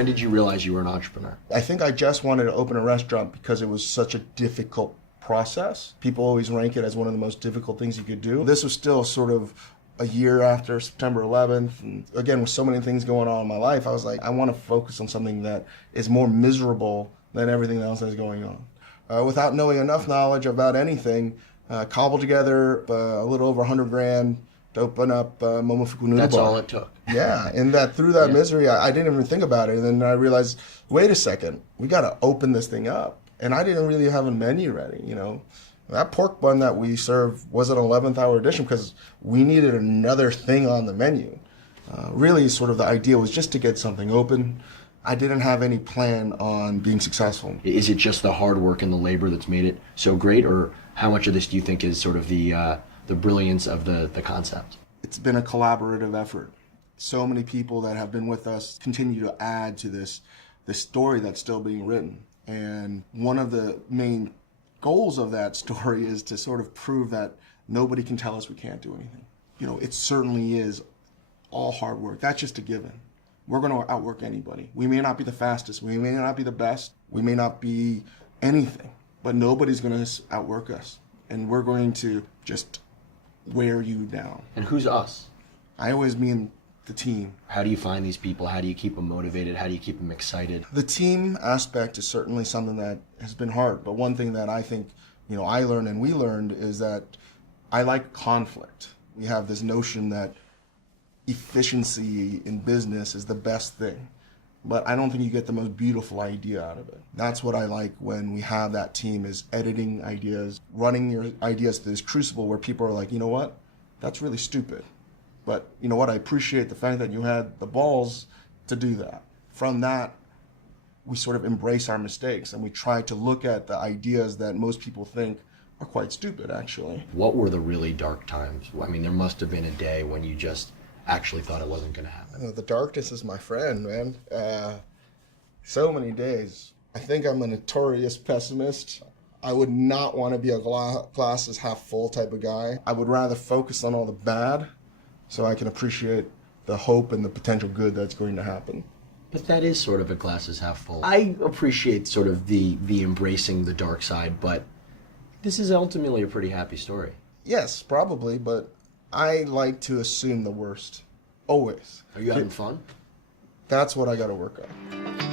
When did you realize you were an entrepreneur? I think I just wanted to open a restaurant because it was such a difficult process. People always rank it as one of the most difficult things you could do. This was still sort of a year after September 11th. And again, with so many things going on in my life, I was like, I want to focus on something that is more miserable than everything else that's going on. Without knowing enough knowledge about anything, cobbled together a little over 100 grand to open up Momofuku Noodle That's Bar. all it took. Yeah, and that through that misery, I didn't even think about it. And then I realized, wait a second, we got to open this thing up. And I didn't really have a menu ready, you know. That pork bun that we served was an 11th hour edition because we needed another thing on the menu. Really, sort of the idea was just to get something open. I didn't have any plan on being successful. Is it just the hard work and the labor that's made it so great, or how much of this do you think is sort of the brilliance of the concept? It's been a collaborative effort. So many people that have been with us continue to add to this story that's still being written. And one of the main goals of that story is to sort of prove that nobody can tell us we can't do anything. You know, it certainly is all hard work. That's just a given. We're going to outwork anybody. We may not be the fastest. We may not be the best. We may not be anything. But nobody's going to outwork us. And we're going to just wear you down. And who's us? I always mean the team. How do you find these people? How do you keep them motivated? How do you keep them excited? The team aspect is certainly something that has been hard. But one thing that I think, you know, I learned and we learned is that I like conflict. We have this notion that efficiency in business is the best thing. But I don't think you get the most beautiful idea out of it. That's what I like when we have that team, is editing ideas, running your ideas through this crucible where people are like, you know what, that's really stupid. But you know what, I appreciate the fact that you had the balls to do that. From that, we sort of embrace our mistakes and we try to look at the ideas that most people think are quite stupid, actually. What were the really dark times? I mean, there must have been a day when you just actually thought it wasn't going to happen. The darkness is my friend, man. So many days. I think I'm a notorious pessimist. I would not want to be a glass is half full type of guy. I would rather focus on all the bad so I can appreciate the hope and the potential good that's going to happen. But that is sort of a glass is half full. I appreciate sort of the embracing the dark side, but this is ultimately a pretty happy story. Yes, probably, but I like to assume the worst. Always. Are you having fun? That's what I got to work on.